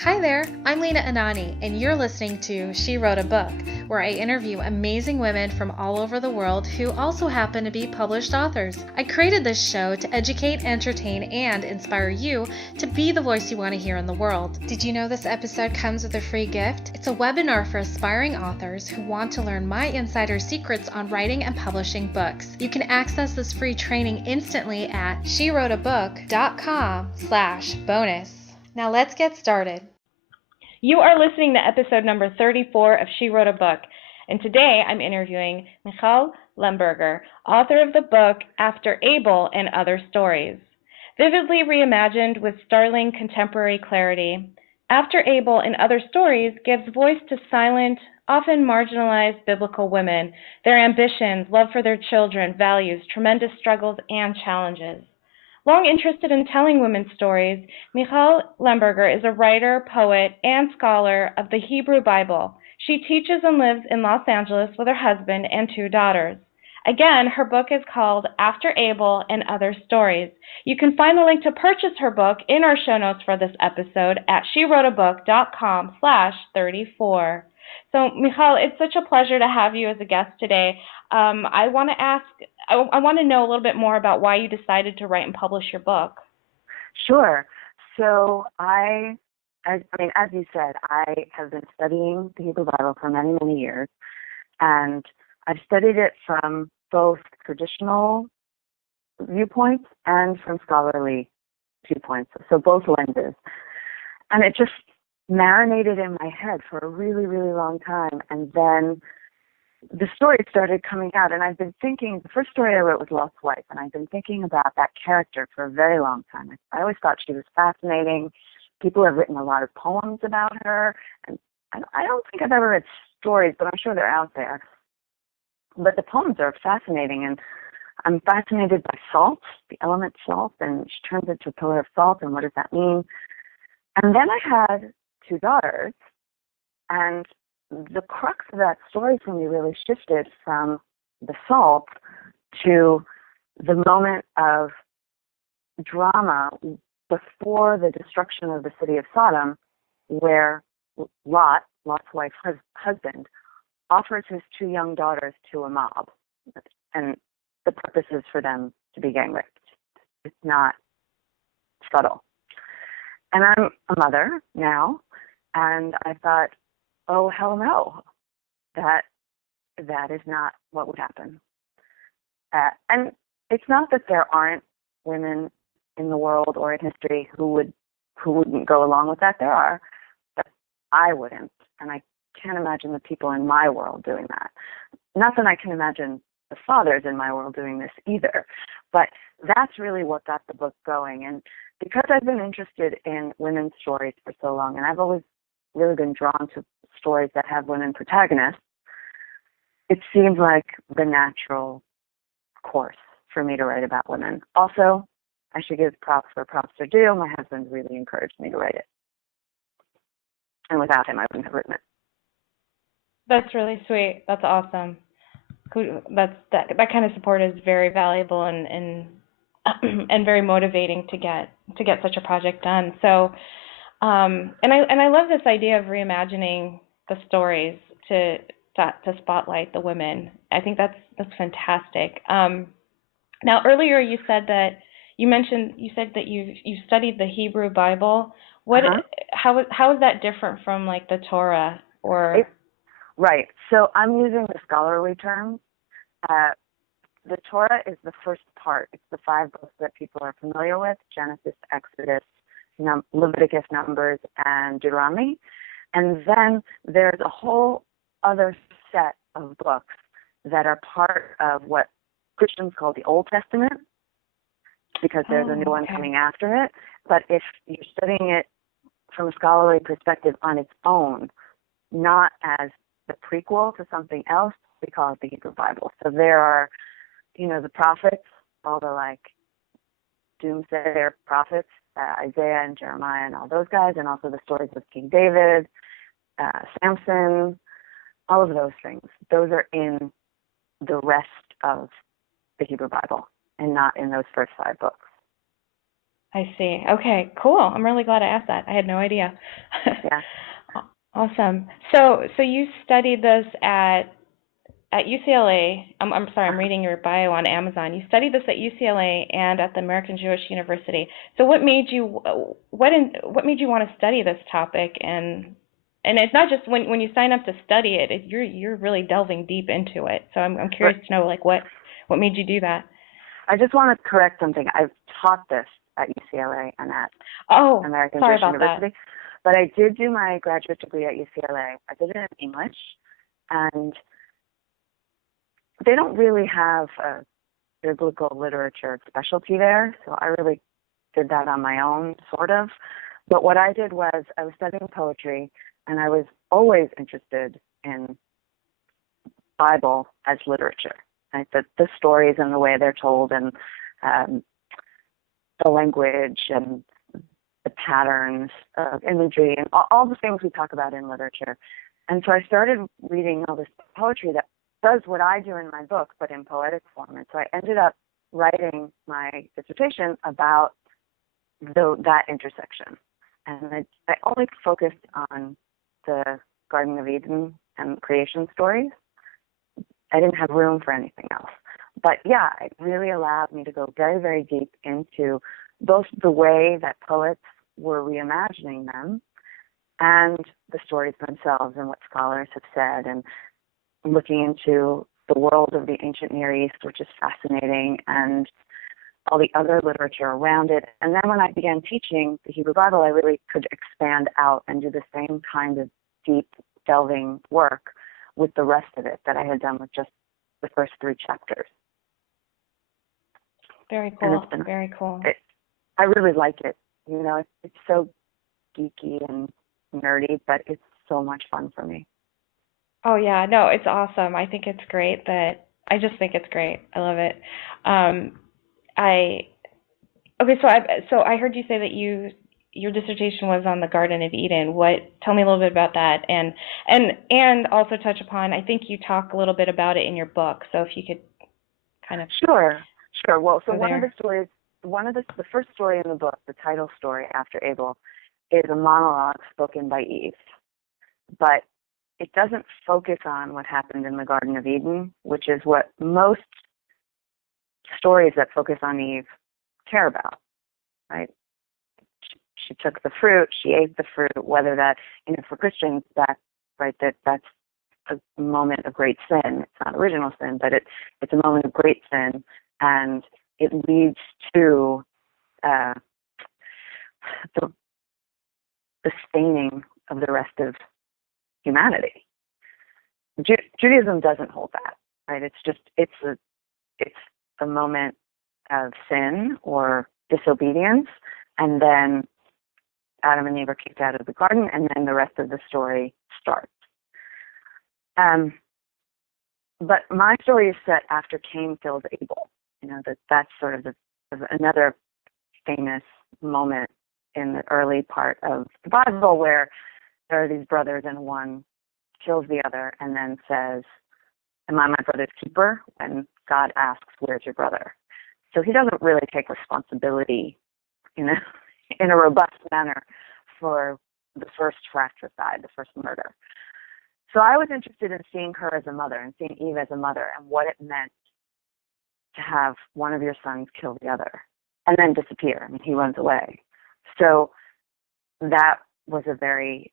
Hi there, I'm Lena Anani, and you're listening to She Wrote a Book, where I interview amazing women from all over the world who also happen to be published authors. I created this show to educate, entertain, and inspire you to be the voice you want to hear in the world. Did you know this episode comes with a free gift? It's a webinar for aspiring authors who want to learn my insider secrets on writing and publishing books. You can access this free training instantly at SheWroteABook.com/bonus. Now let's get started. You are listening to episode number 34 of She Wrote a Book, and today I'm interviewing Michal Lemberger, author of the book After Abel and Other Stories. Vividly reimagined with startling contemporary clarity, After Abel and Other Stories gives voice to silent, often marginalized biblical women, their ambitions, love for their children, values, tremendous struggles, and challenges. Long interested in telling women's stories, Michal Lemberger is a writer, poet, and scholar of the Hebrew Bible. She teaches and lives in Los Angeles with her husband and 2 daughters. Again, her book is called After Abel and Other Stories. You can find the link to purchase her book in our show notes for this episode at SheWroteABook.com/34. So, Michal, it's such a pleasure to have you as a guest today. I want to know a little bit more about why you decided to write and publish your book. Sure. So as you said, I have been studying the Hebrew Bible for many, many years, and I've studied it from both traditional viewpoints and from scholarly viewpoints, so both lenses. And it just marinated in my head for a really, really long time, and then the story started coming out, and I've been thinking, the first story I wrote was Lot's Wife, and I've been thinking about that character for a very long time. I always thought she was fascinating. People have written a lot of poems about her, and I don't think I've ever read stories, but I'm sure they're out there. But the poems are fascinating, and I'm fascinated by salt, the element salt, and she turns into a pillar of salt, and what does that mean? And then I had 2 daughters, and the crux of that story for me really shifted from the salt to the moment of drama before the destruction of the city of Sodom, where Lot's wife's husband, offers his 2 young daughters to a mob, and the purpose is for them to be gang raped. It's not subtle. And I'm a mother now, and I thought, oh, hell no, that is not what would happen. And it's not that there aren't women in the world or in history who wouldn't go along with that. There are, but I wouldn't, and I can't imagine the people in my world doing that. Not that I can imagine the fathers in my world doing this either, but that's really what got the book going. And because I've been interested in women's stories for so long, and I've always really been drawn to stories that have women protagonists, it seemed like the natural course for me to write about women. Also, I should give props where props are due. My husband really encouraged me to write it. And without him, I wouldn't have written it. That's really sweet. That's awesome. That kind of support is very valuable and and very motivating to get such a project done. So, and I love this idea of reimagining the stories to spotlight the women. I think that's fantastic. Now, earlier you said that you said that you studied the Hebrew Bible. How is that different from like the Torah or? Right. So I'm using the scholarly terms. The Torah is the first part. It's the 5 books that people are familiar with: Genesis, Exodus, Leviticus, Numbers, and Deuteronomy. And then there's a whole other set of books that are part of what Christians call the Old Testament, because there's a new one coming after it. But if you're studying it from a scholarly perspective on its own, not as the prequel to something else, we call it the Hebrew Bible. So there are, the prophets, all the doomsayer prophets, Isaiah and Jeremiah and all those guys, and also the stories of King David, Samson, all of those things. Those are in the rest of the Hebrew Bible and not in those first 5 books. I see. Okay, cool. I'm really glad I asked that. I had no idea. Yeah. Awesome. So you studied this at UCLA. I'm sorry, I'm Uh-huh. reading your bio on Amazon. You studied this at UCLA and at the American Jewish University. So what made you what made you want to study this topic? And it's not just when you sign up to study it, you're really delving deep into it. So I'm But curious to know like what made you do that? I just want to correct something. I've taught this at UCLA and at Oh, American sorry Jewish about that. University, but I did do my graduate degree at UCLA. I did it in English, and they don't really have a biblical literature specialty there, so I really did that on my own, sort of. But what I did was I was studying poetry, and I was always interested in Bible as literature. Right? The stories and the way they're told, and um, the language and the patterns of imagery, and all the things we talk about in literature. And so I started reading all this poetry that does what I do in my book, but in poetic form. And so I ended up writing my dissertation about that intersection. And I only focused on the Garden of Eden and creation stories. I didn't have room for anything else. But yeah, it really allowed me to go very, very deep into both the way that poets were reimagining them and the stories themselves and what scholars have said, and looking into the world of the ancient Near East, which is fascinating, and all the other literature around it. And then when I began teaching the Hebrew Bible, I really could expand out and do the same kind of deep delving work with the rest of it that I had done with just the first 3 chapters. Very And cool. Very cool. I really like it. You know, it's so geeky and nerdy, but it's so much fun for me. Oh yeah, no, it's awesome. I think it's great that I just think it's great. I love it. Um, I okay, so I heard you say that your dissertation was on the Garden of Eden. Tell me a little bit about that, and also touch upon. I think you talk a little bit about it in your book. So if you could kind of Sure. Well, so go one of the there. stories, the first story in the book, the title story after Abel, is a monologue spoken by Eve. But it doesn't focus on what happened in the Garden of Eden, which is what most stories that focus on Eve care about, right? She took the fruit, she ate the fruit, whether that, for Christians, that's a moment of great sin. It's not original sin, but it's a moment of great sin, and it leads to uh, the, the staining of the rest of humanity. Judaism doesn't hold that, right? It's a moment of sin or disobedience, and then Adam and Eve are kicked out of the garden, and then the rest of the story starts. But my story is set after Cain kills Abel. That's sort of another famous moment in the early part of the Bible where there are these brothers and one kills the other and then says, "Am I my brother's keeper?" When God asks, "Where's your brother?" So he doesn't really take responsibility in a robust manner for the first fratricide, the first murder. So I was interested in seeing her as a mother and seeing Eve as a mother and what it meant to have one of your sons kill the other and then disappear. I mean, he runs away. So that was a very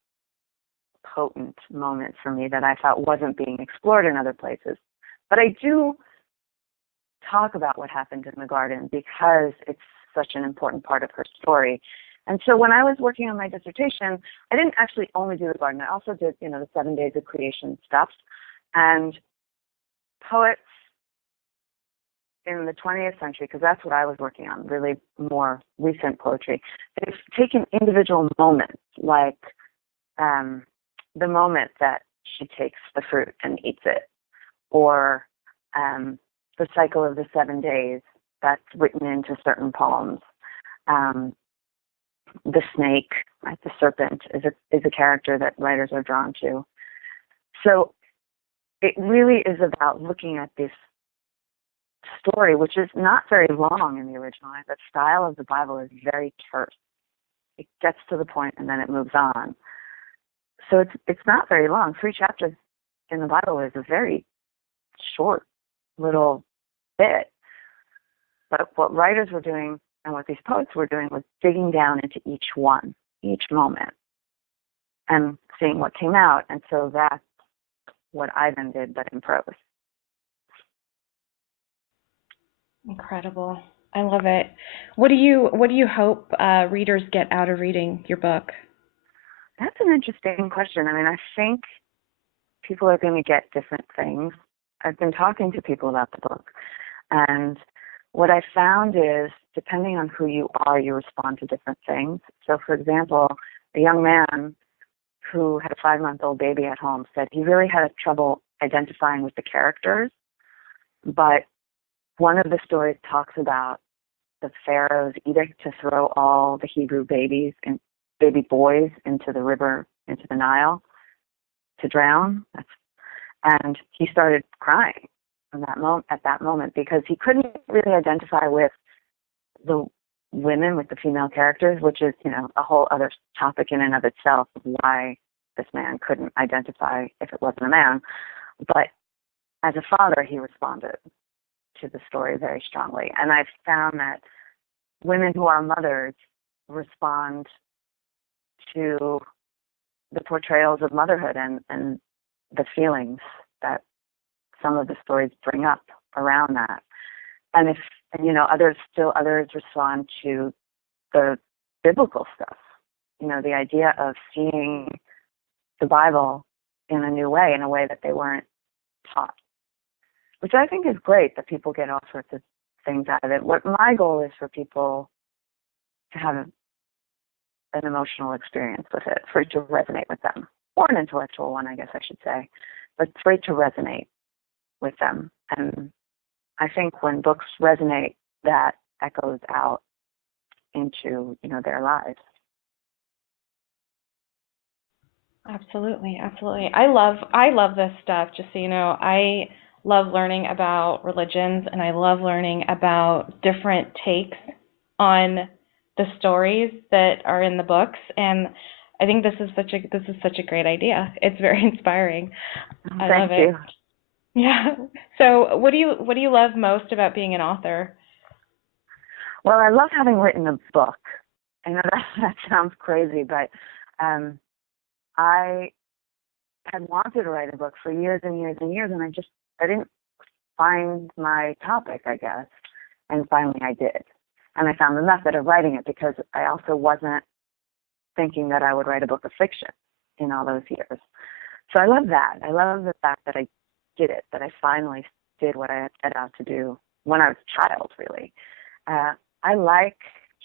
potent moment for me that I thought wasn't being explored in other places. But I do talk about what happened in the garden because it's such an important part of her story. And so when I was working on my dissertation, I didn't actually only do the garden. I also did, the 7 days of creation stuff. And poets in the 20th century, because that's what I was working on, really more recent poetry, they've taken individual moments, like the moment that she takes the fruit and eats it, or the cycle of the 7 days that's written into certain poems. The snake, right, the serpent, is a character that writers are drawn to. So it really is about looking at this story, which is not very long in the original. The style of the Bible is very terse. It gets to the point and then it moves on. So it's not very long. 3 chapters in the Bible is a very short little bit. But what writers were doing and what these poets were doing was digging down into each one, each moment, and seeing what came out. And so that's what I then did, but in prose. Incredible. I love it. What do you hope readers get out of reading your book? That's an interesting question. I mean, I think people are going to get different things. I've been talking to people about the book, and what I found is, depending on who you are, you respond to different things. So, for example, a young man who had a 5-month-old baby at home said he really had trouble identifying with the characters, but one of the stories talks about the Pharaoh's edict to throw all the Hebrew baby boys into the river, into the Nile, to drown. And he started crying at that moment because he couldn't really identify with the women, with the female characters, which is, a whole other topic in and of itself, why this man couldn't identify if it wasn't a man. But as a father, he responded to the story very strongly. And I've found that women who are mothers respond to the portrayals of motherhood and the feelings that some of the stories bring up around that. And others respond to the biblical stuff. The idea of seeing the Bible in a new way, in a way that they weren't taught, which I think is great, that people get all sorts of things out of it. What my goal is for people to have an emotional experience with it, for it to resonate with them, or an intellectual one, I guess I should say, but for it to resonate with them. And I think when books resonate, that echoes out into, their lives. Absolutely, absolutely. I love this stuff, just so you know. I love learning about religions, and I love learning about different takes on the stories that are in the books, and I think this is such a great idea. It's very inspiring. I love it. Thank you. Yeah. So, what do you love most about being an author? Well, I love having written a book. I know that sounds crazy, but I had wanted to write a book for years and years and years, and I didn't find my topic, I guess, and finally I did. And I found the method of writing it, because I also wasn't thinking that I would write a book of fiction in all those years. So I love that. I love the fact that I did it, that I finally did what I had set out to do when I was a child, really. I like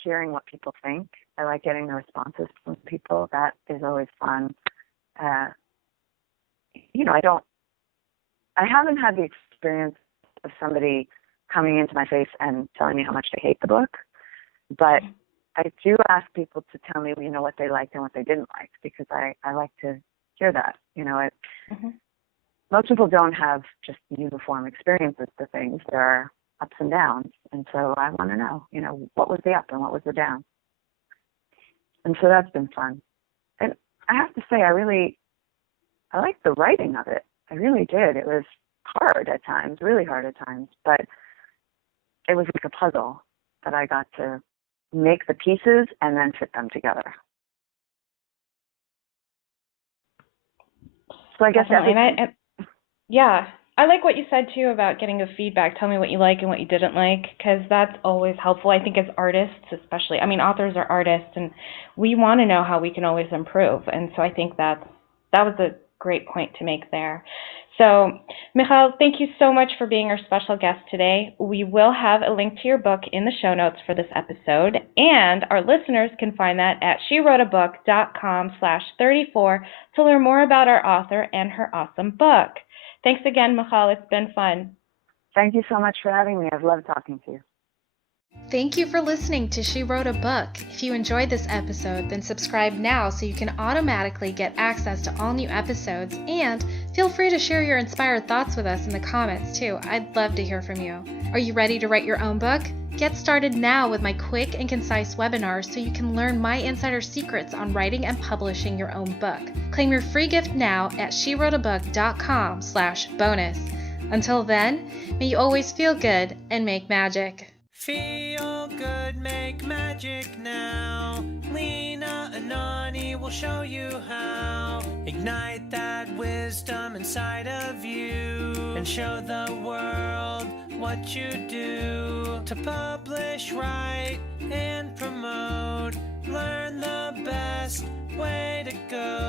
hearing what people think. I like getting the responses from people. That is always fun. I haven't had the experience of somebody coming into my face and telling me how much they hate the book, but I do ask people to tell me, what they liked and what they didn't like, because I like to hear that. Most people don't have just uniform experiences to things. There are ups and downs, and so I want to know, what was the up and what was the down. And so that's been fun. And I have to say, I liked the writing of it. I really did. It was hard at times, really hard at times, but it was like a puzzle that I got to make the pieces and then fit them together. So I guess yeah, I like what you said too about getting the feedback. Tell me what you like and what you didn't like, because that's always helpful. I think as artists, especially, authors are artists, and we want to know how we can always improve. And so I think that was a great point to make there. So, Michal, thank you so much for being our special guest today. We will have a link to your book in the show notes for this episode, and our listeners can find that at SheWroteABook.com/34 to learn more about our author and her awesome book. Thanks again, Michal. It's been fun. Thank you so much for having me. I've loved talking to you. Thank you for listening to She Wrote a Book. If you enjoyed this episode, then subscribe now so you can automatically get access to all new episodes, and feel free to share your inspired thoughts with us in the comments too. I'd love to hear from you. Are you ready to write your own book? Get started now with my quick and concise webinars so you can learn my insider secrets on writing and publishing your own book. Claim your free gift now at SheWroteABook.com/bonus. Until then, may you always feel good and make magic. Feel good, make magic now. Lena and Anani will show you how. Ignite that wisdom inside of you and show the world what you do. To publish, write, and promote, learn the best way to go.